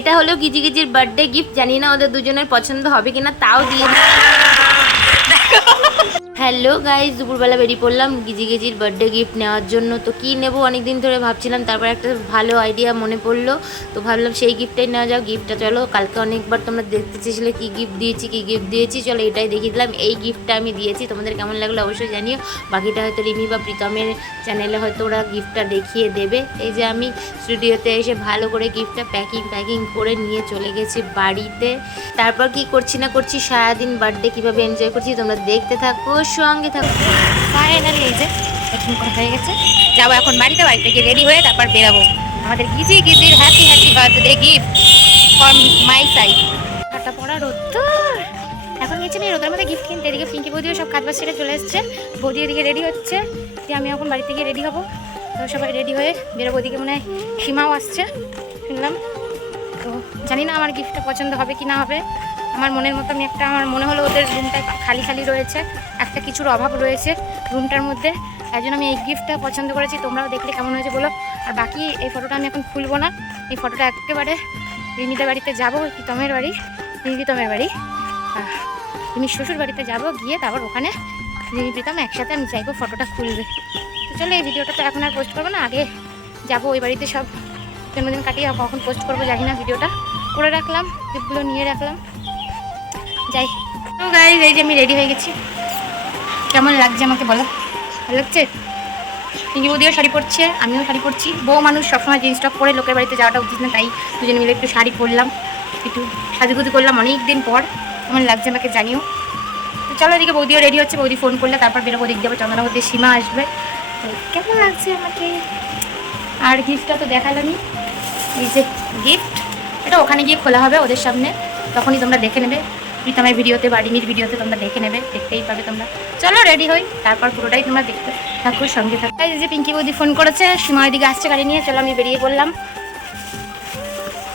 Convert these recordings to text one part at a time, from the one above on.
এটা হলো গিজি গিজির birthday gift জানি না ওদের দুজনের পছন্দ হবে কিনা, তাও দিয়ে হ্যালো গাইজ দুপুরবেলা বেরিয়ে পড়লাম গিজি গিজির বার্থডে গিফট নেওয়ার জন্য। তো কী নেব অনেক দিন ধরে ভাবছিলাম, তারপর একটা ভালো আইডিয়া মনে পড়ল। তো ভাবলাম সেই গিফটটাই নেওয়া যাও গিফটটা চলো, কালকে অনেকবার তোমরা দেখতে চেয়েছিলে কী গিফট দিয়েছি, কী গিফট দিয়েছি, চলো এটাই দেখিয়ে দিলাম। এই গিফটটা আমি দিয়েছি, তোমাদের কেমন লাগল অবশ্যই জানিও। বাকিটা হয়তো রিমি বা প্রীতমের চ্যানেলে হয়তো ওরা গিফটটা দেখিয়ে দেবে। এই যে আমি স্টুডিওতে এসে ভালো করে গিফটটা প্যাকিং প্যাকিং করে নিয়ে চলে গেছি বাড়িতে। তারপর কি করছি না করছি, সারাদিন বার্থডে কীভাবে এনজয় করছি তোমরা দেখতে থাকো। সঙ্গে থাকো। ফাইনালি এই যে এখন করা হয়ে গেছে। যাব এখন বাড়িতে বাড়ি থেকে রেডি হয়ে তারপর বেরাবো। আমাদের গিজি গিজির happy happy birthday gift from my side ঠাটা পড়া রোদ্দুর। এখন গেছি আমি রোদের মধ্যে গিফট কিনতে। এদিকে পিঙ্কি বৌদিও সব কাজ বাজ চলে এসছে। বৌদি এদিকে রেডি হচ্ছে। যে আমি এখন বাড়ি থেকে রেডি হব। তো সবাই রেডি হয়ে বেরোবো। ওদিকে মনে হয় সীমাও আসছে। শুনলাম। তো জানি না আমার গিফটটা পছন্দ হবে কি না হবে। আমার মনের মতো আমি একটা, আমার মনে হলো ওদের রুমটা খালি খালি রয়েছে। একটা কিছুর অভাব রয়েছে রুমটার মধ্যে। তাই জন্য আমি এই গিফটটা পছন্দ করেছি। তোমরাও দেখলে কেমন হয়েছে বলো। আর বাকি এই ফটোটা আমি এখন খুলবো না। এই ফটোটা একেবারে রিমিদের বাড়িতে যাব, প্রীতমের বাড়ি রিমি প্রীতমের বাড়ি। রিমির শ্বশুর বাড়িতে যাব, গিয়ে তারপর ওখানে রিমি, প্রীতম একসাথে আমি চাইব ফটোটা খুলবে। তো চলো এই ভিডিওটা তো এখন আর পোস্ট করব না, আগে যাব ওই বাড়িতে সব। জন্মদিন কাটিয়ে কখন পোস্ট করব জানি না ভিডিওটা। করে রাখলাম ক্লিপগুলো নিয়ে রাখলাম। যাই। তো গাইজ এই যে আমি রেডি হয়ে গেছি। কেমন লাগছে আমাকে বলো? ভালো লাগছে? পিঙ্কি বৌদিও শাড়ি পরছে, আমিও শাড়ি পরছি। বউ মানুষ সবসময় জিন্স টপ পরে লোকের বাড়িতে যাওয়াটা উচিত না, তাই দুজনে মিলে একটু শাড়ি পরলাম, একটু সাজুগুজু করলাম অনেক দিন পর। কেমন লাগছে আমাকে জানিও। তো চলো এদিকে বৌদিও রেডি হচ্ছে, বৌদি ফোন করলে তারপর বেরোবো দিক যাব চন্দ্রনগর সীমা আসবে। তো কেমন লাগছে আমাকে? আর গিফটটা তো দেখালামই। এই যে গিফট এটা ওখানে গিয়ে খোলা হবে ওদের সামনে, তখনই তোমরা দেখে নেবে। প্রীতমের ভিডিওতে বা রিমির ভিডিওতে তোমরা দেখে নেবে, দেখতেই পাবে তোমরা। চলো রেডি হই, তারপর পুরোটাই তোমরা দেখতে থাকো, সঙ্গে থাকো। এই যে পিঙ্কি বৌদি ফোন করেছে, সীমা ওইদিকে আসছে গাড়ি নিয়ে, চলো আমি বেরিয়ে পড়লাম।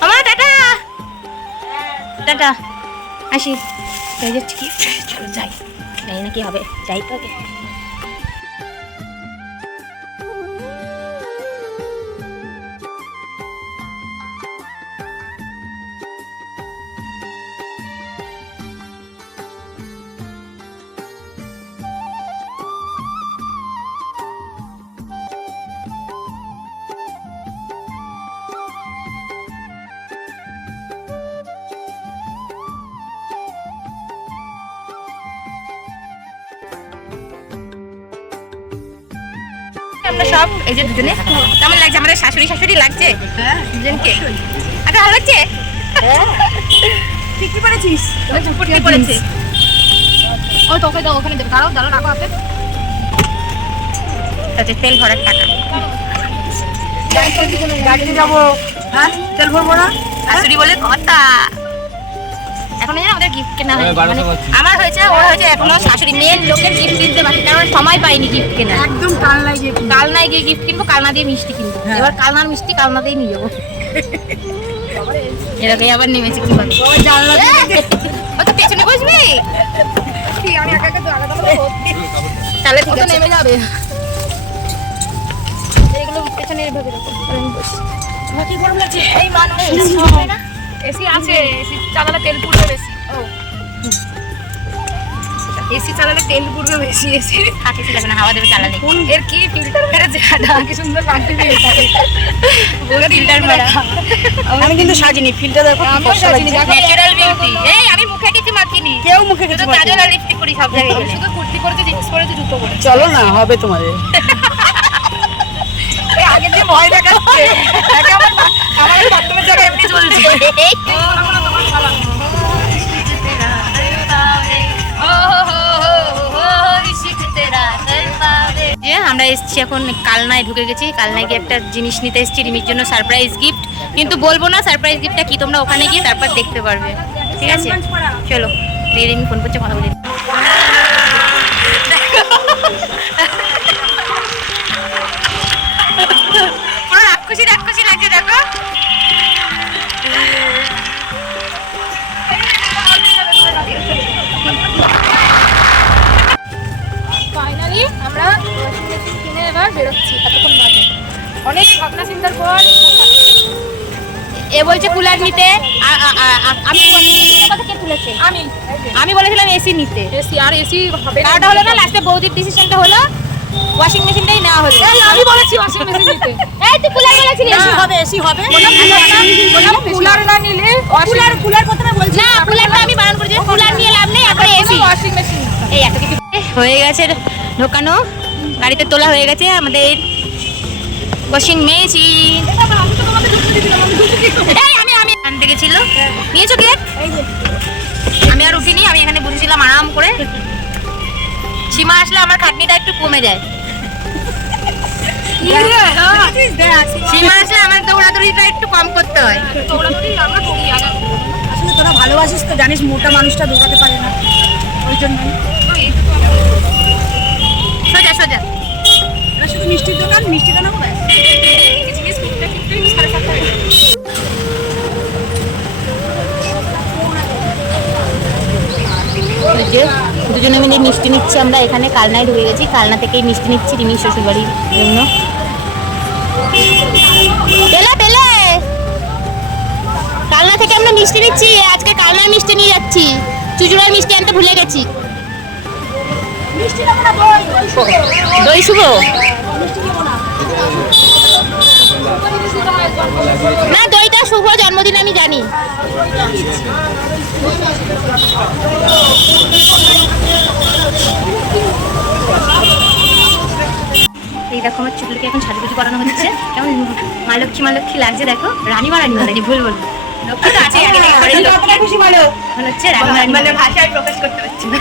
আমার টাটা! টাটা! আসি। চলো যাই। জানি নাকি হবে, যাই তো আমরা সব এই যে দুজনে। কেমন লাগছে? আমাদের শাশুড়ি শাশুড়ি লাগছে? দুজনকে আচ্ছা ভালো লাগছে? ঠিক কি পড়েছিস কি পড়েছে। ও তোকে দাও ওখানে দেবে। দাঁড়াও দাঁড়াও রাখো হাতে। আচ্ছা তেল ভরার টাকা। গাড়িতে যাব। হ্যাঁ তেল ভরবো না? শাশুড়ি বলে কথা। এখন জানো আমাদের গিফট কেনা হয়নি। বারোশো মানে আমার হয়েছে ওর হয়েছে এখনও শাশুড়ি মেয়ের লোকের গিফট কিনতে বাকি কারণ সময় পাইনি গিফট কেনা একদম টান লাগিয়ে কালনায় গিয়ে গিফট কিনবো কালনা দিয়ে মিষ্টি কিনবো। হ্যাঁ। এবার কালনার মিষ্টি কালনা দিয়ে নিয়ে যাব। এরকম আবার নেমেছে কি জানলা ও তো পেছনে বসবি? আমি একা একা তো আলাদা তাহলে ঠিক আছে। নেমে যাবে। এগুলো পেছনে এভাবে রাখো। আমি বসি। কি গরম লাগছে? এই মানুষ এসি আছে এসি চালালে তেল পুড়বে বেশি। এসি চালালে তেল পুড়বে বেশি এসি। থাকে ছিল না হাওয়া দেবে চালালে এর কি ফিল্টার মেরেছে কি সুন্দর লাগছে পুরো ফিল্টার মারা। আমি কিন্তু সাজিনি ফিল্টার দেখো আমিও সাজিনি, ন্যাচারাল বিউটি এই আমি মুখে কিছু মাখিনি। কেউ মুখে কিছু কাজল আর লিপস্টিক করি সব জায়গায়। শুধু কুর্তি করেছে জিন্স করেছে জুতো করেছে চলো না হবে তোমাদের। আগে যে ভয় দেখাচ্ছে। একে আমার আমার এসছি এখন কালনায় ঢুকে গেছি। কালনায় গিয়ে একটা জিনিস নিতে এসেছি রিমির জন্য সারপ্রাইজ গিফট কিন্তু বলব না সারপ্রাইজ গিফটটা কি? তোমরা ওখানে গিয়ে তারপর দেখতে পারবে। ঠিক আছে? চলো রিমি ফোন করছে কথা বলে। এ বলছে কুলার নিতে। আমি কথা কে তুলেছে? আমি। আমি বলেছিলাম এসি নিতে। এসি আর এসি হবে না। হলো না লাস্টে বৌদির ডিসিশনটা হলো ওয়াশিং মেশিনটাই নেওয়া হলো। আমি বলেছি ওয়াশিং মেশিন নিতে। এই তুই কুলার বলেছিলি? এসি হবে। এসি হবে কুলার না নিলে কুলার কুলার প্রথমে বলছি। না কুলারটা আমি বারণ করেছি কুলার নিয়ে লাভ নেই এখন এসি। ওয়াশিং মেশিন এই এত কিছু হয়ে গেছে ঢোকানো। গাড়িতে তোলা হয়ে গেছে আমাদের ওয়াশিং মেশিন এই, আমি আমি আনতে গেছিল। নিয়েছো কি আমি আর উঠিনি, আমি এখানে বসেছিলাম আরাম করে। সীমা আসলে আমার খাটনিটা একটু কমে যায়। সীমা আসলে আমার দৌড়াদৌড়িটা একটু কম করতে হয়। তোরা ভালোবাসিস তো জানিস মোটা মানুষটা দৌড়াতে পারে না ওই জন্য সোজা। সোজা শুধু মিষ্টির দোকান, মিষ্টি বানাবো যে দুজনে মিলে মিষ্টি নিচ্ছি আমরা। এখানে কালনায় ঢুকে গেছি। কালনা থেকেই মিষ্টি নিচ্ছি রিমির শ্বশুরবাড়ির জন্য। পেলে পেলে! কালনা থেকে আমরা মিষ্টি নিচ্ছি। আজকে কালনার মিষ্টি নিয়ে যাচ্ছি। চুচুড়ার মিষ্টি আনতে ভুলে গেছি। দই। শুভ? না দইটা শুভ জন্মদিন আমি জানি। এই দেখো আমার চুটলিকে এখন সাজুগুজু করানো হচ্ছে। কেমন মা লক্ষ্মী মা লক্ষ্মী লাগছে দেখো। রানী মা রানী রানী ভুল বলব লক্ষ্মী তো আছে আগে থেকে। ঘরের লক্ষ্মী। খুশি ভালো হচ্ছে রানী মা রানী মা। রানী। ভাষায় প্রকাশ করতে পারছি না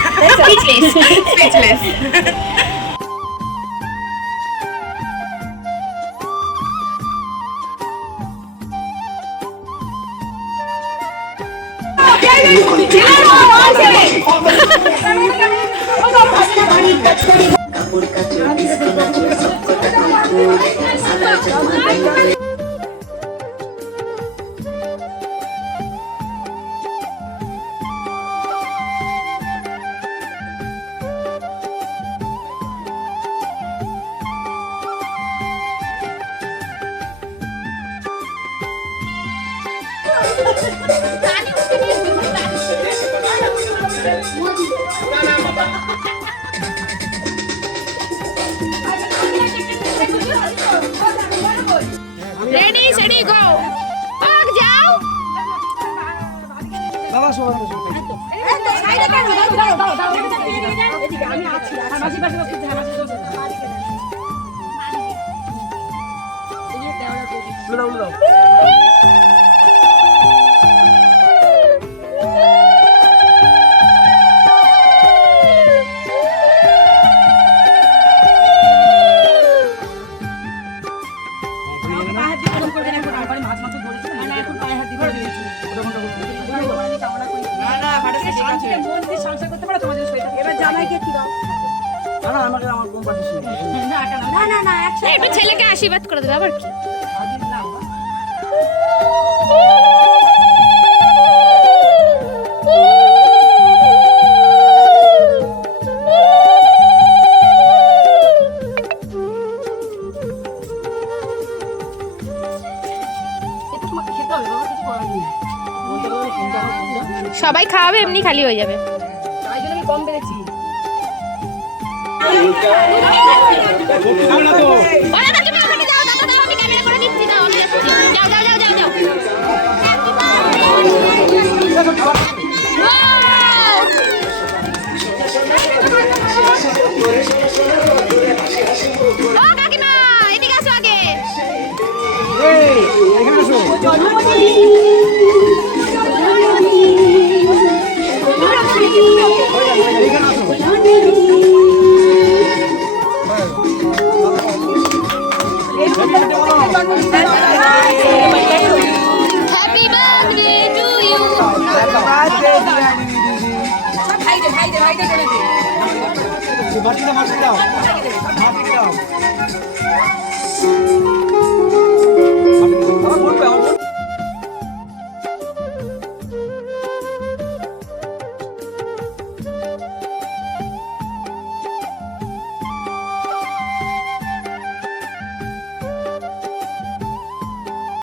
কাপড় কাচো। বিস্কি নাচো সব কথা কাপড় সেডি গো পাক যাও। আমি আছি মাঝি পাশে বসে হ্যাঁ মাঝি না না না একটু ছেলেকে আশীর্বাদ করে দেবে আবার কি? সবাই খাওয়াবে এমনি খালি হয়ে যাবে। তাই জন্য আমি কম বেড়েছি। ও দাদা দে করে মাটি দাও। মাটি দাও।